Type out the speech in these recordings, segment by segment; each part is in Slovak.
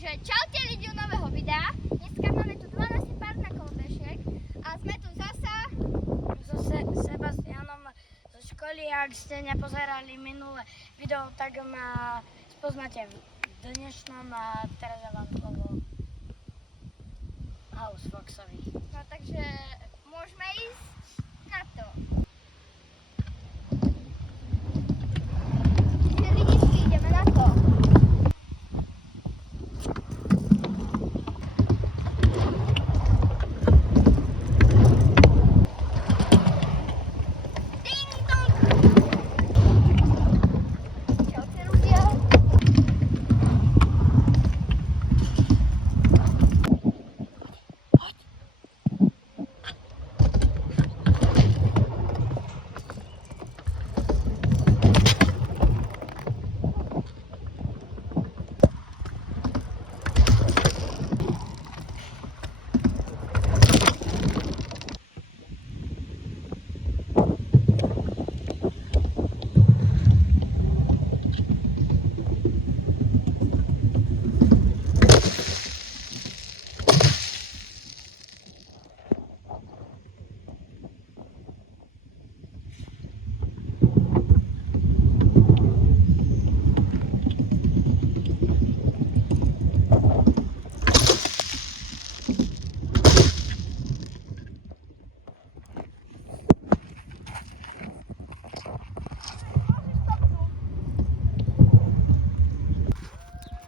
Takže čaute lidi u nového videa. Dneska máme tu 12 pár na kolobešiek a sme tu zasa so Sebastianom zo školy. Ak ste nepozerali minulé video, tak ma spoznáte v dnešnom a teraz ja vám slovo Housefoxovi. no takže môžeme ísť na to. Takže lidičky, ideme na to.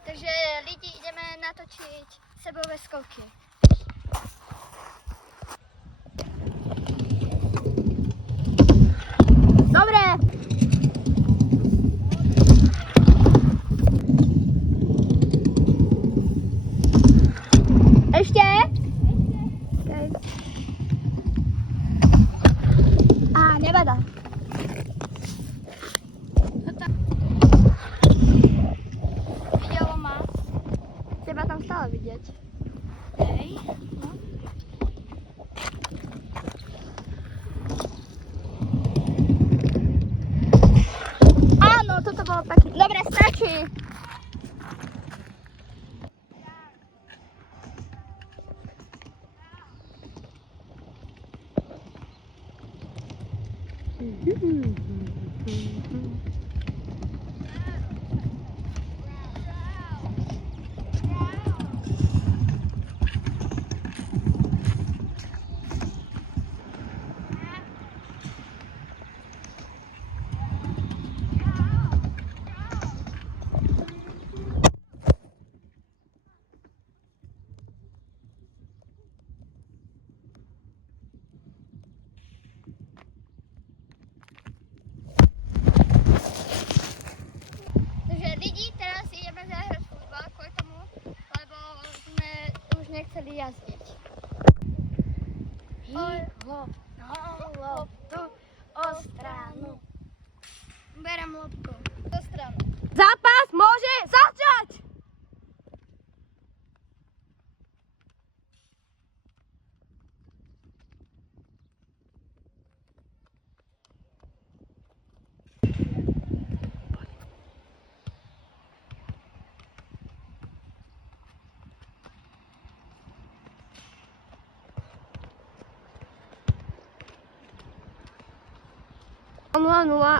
Takže lidi, ideme natočiť sebové skoky. Dobre. Ešte? Okay. Á, nevadá. Videlo ma. Teba tam stále vidieť. Hej. No. Áno, toto bolo pekné. Dobre, stačí. Nechceli jazdiť. Loptu o stranu. Berem loptu do stranu. Zápas môže začať!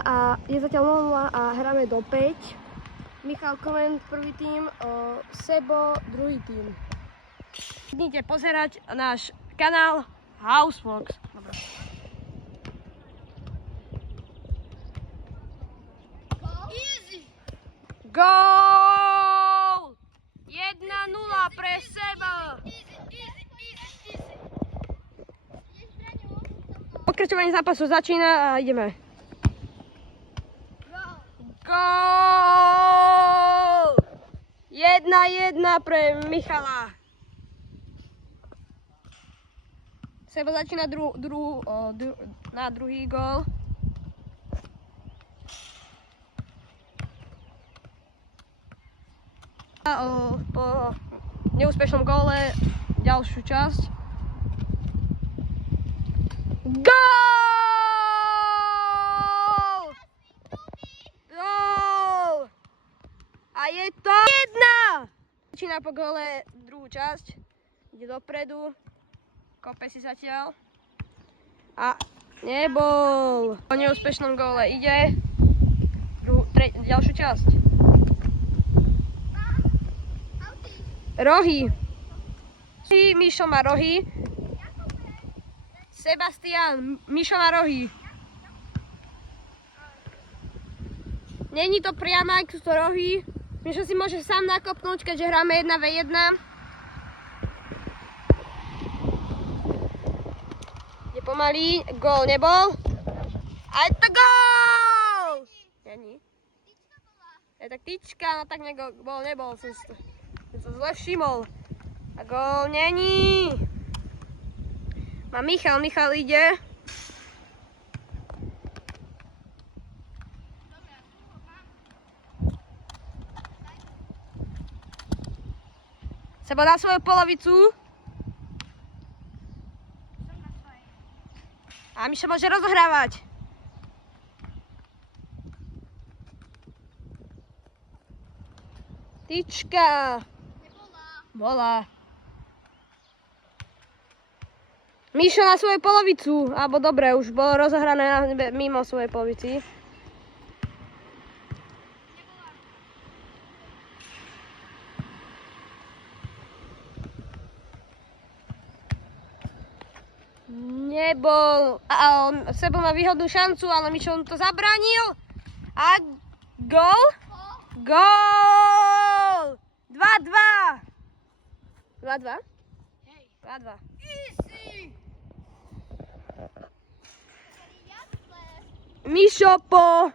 A je zatiaľ 0-0 a hráme do 5. Michal Koment prvý tím, Sebo druhý tím. Vidíte pozerať náš kanál Housefox. Easy. Gól! 1-0 pre Sebo. Pokračovanie zápasu začína a ideme. Gól! 1-1 pre Michala. Sebo začína na druhý gól. Po neúspešnom góle ďalšiu časť. Gól! Gól! A je to 1! Začína po gole druhú časť. Ide dopredu. Kope si zatiaľ. A nebol. Po neúspešnom góle ide. Ďalšiu časť. Rohy. Mišo má rohy. Sebastian, Mišo má rohy. Není to priamak, sú to rohy. Mišo si môže sám nakopnúť, keďže hráme 1v1. Je pomalý, gól nebol. A je to gól! Není. Je tak tyčka, no tak gól nebol. Som to zle všimol. A gól není. Má Michal ide. Sebo dá svoju polovicu. A Mišo môže rozohrávať. Tyčka. Bola. Mišo na svoju polovicu. Alebo dobre, už bolo rozohrané mimo svojej polovici. Nebol. A on Sebo má výhodnú šancu, ale Mišo to zabránil. A gól? Gól! 2-2. 2-2? Hej. 2-2. Easy. Mišo po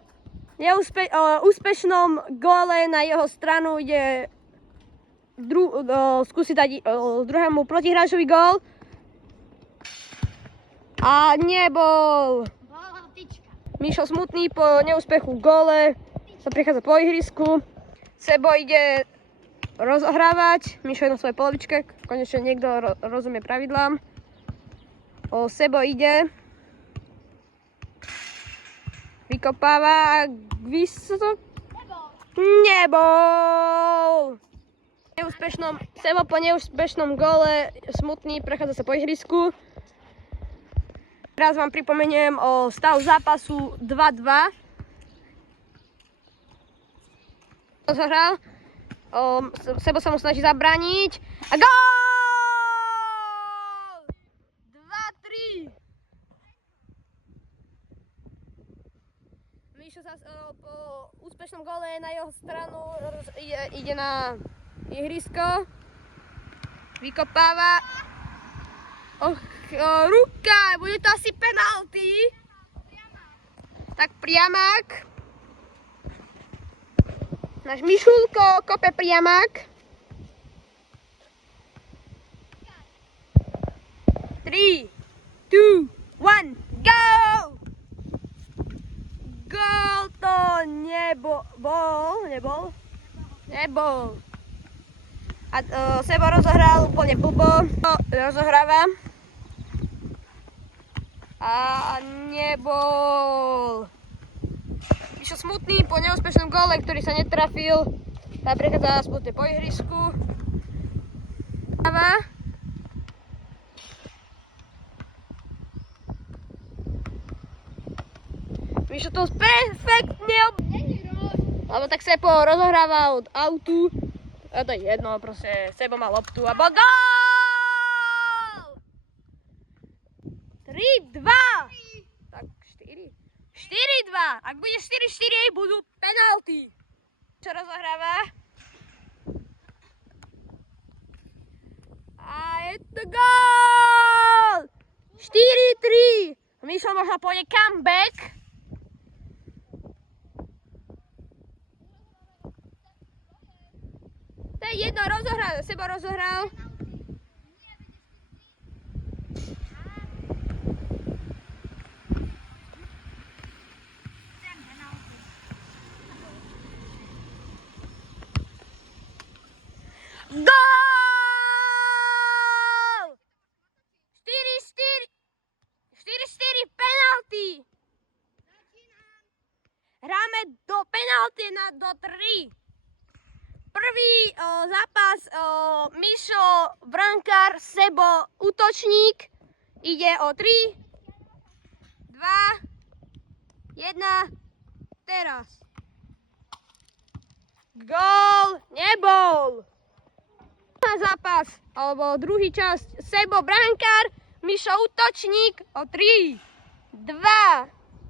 úspešnom góle na jeho stranu ide skúsiť dať druhému protihráčovi gól. A nebol. Mišo smutný po neúspechu v góle. Sa prichádza po ihrisku. Sebo ide rozohrávať. Mišo je na svojej polovičke. Konečne niekto rozumie pravidlám. Sebo ide. Vykopáva. Vysoko. Nebol. Sebo po neúspešnom góle smutný prechádza sa po ihrisku. Teraz vám pripomeniem o stav zápasu 2-2. Rozhral. Sebo sa mu snaží zabrániť. A gól! 2-3. Mišo sa po úspešnom góle na jeho stranu ide na ihrisko. Vykopáva. Ruka, bude to asi penalty. Tak priamak. Náš Mišulko kope priamak. 3, 2, 1, go! Gól to nebol. A Sebo rozohral úplne blbo. Rozohráva. A nebol. Mišo smutný po neúspešnom góle, ktorý sa netrafil. Tá prechádza smutne po ihrisku. Mišo to perfektne lebo tak Sebo rozohráva od autu. A to je jedno, proste Sebo má loptu a bol gól! 3-2. Tak 4. 4-2. Ak bude 4-4, budú penalty. Čo rozohráva? A je to gól! 4-3. Mišo možno pôjde comeback. To je jedno, rozohral. Sebo rozohral. Gól! 4-4 penalty. Hráme do penalty do 3. prvý zápas Mišo, brankár, Sebo, útočník. Ide o 3, 2, 1, teraz. Gól nebol. Zápas, alebo druhý časť, Sebo, brankár, Mišo, útočník o 3, 2,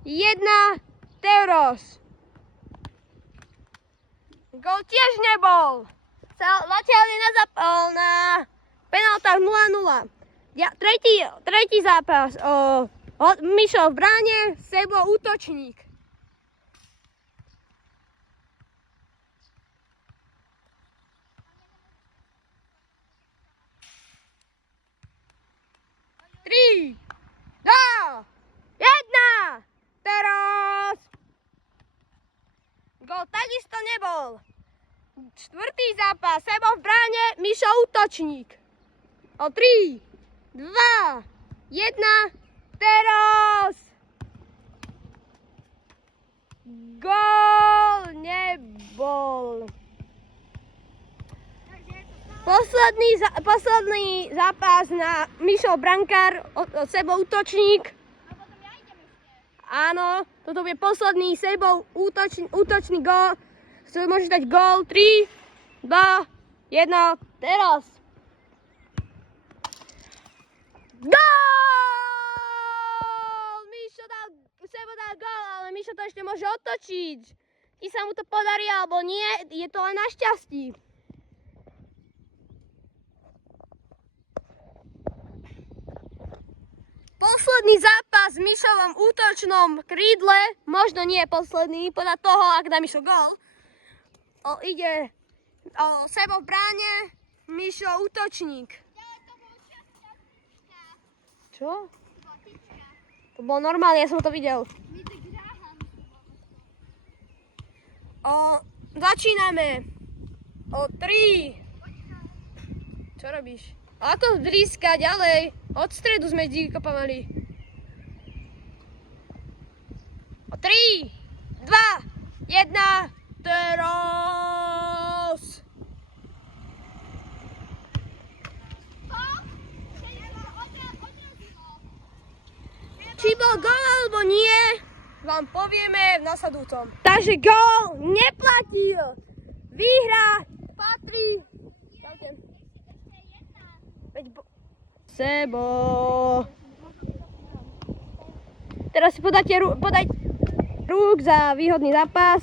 1, teraz. Gól tiež nebol. Zatiaľ je na penáltach 0-0. Tretí zápas. Mišo v bráne, Sebo útočník. Tri, 2, 1, teraz. Gól takisto nebol. Štvrtý zápas, Sebo v bráne, Mišo útočník. O 3, 2, 1, teraz. Gól nebol. Posledný zápas na Mišo brankár, Sebo útočník. Áno, toto bude posledný Sebo útočný gól. Môžeš dať gól. 3, 2, 1, teraz. Gól! Sebo dal gól, ale Mišo to ešte môže otočiť. Či sa mu to podarí, alebo nie, je to len na šťastí. Posledný zápas v Mišovom útočnom krídle, možno nie posledný, podľa toho, ak dá Mišo gól. Ide o Sebo v bráne, Mišo útočník. Čo? To bolo normálne, ja som to videl. Začíname. O 3. Čo robíš? Ako blízka, ďalej. Od stredu sme vykopávali. O 3, 2, 1, teraz. Či bol gól alebo nie, vám povieme v nasledujúcom. Takže gól neplatil. Výhra patrí. Sebo. Teraz si podať rúk za výhodný zápas.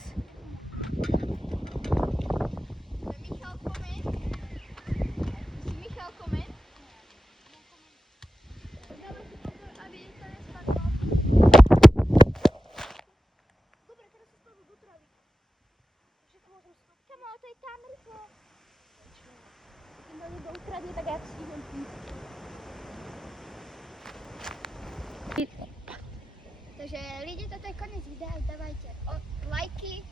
Takže lidi, toto je konec videa, dávajte lajky,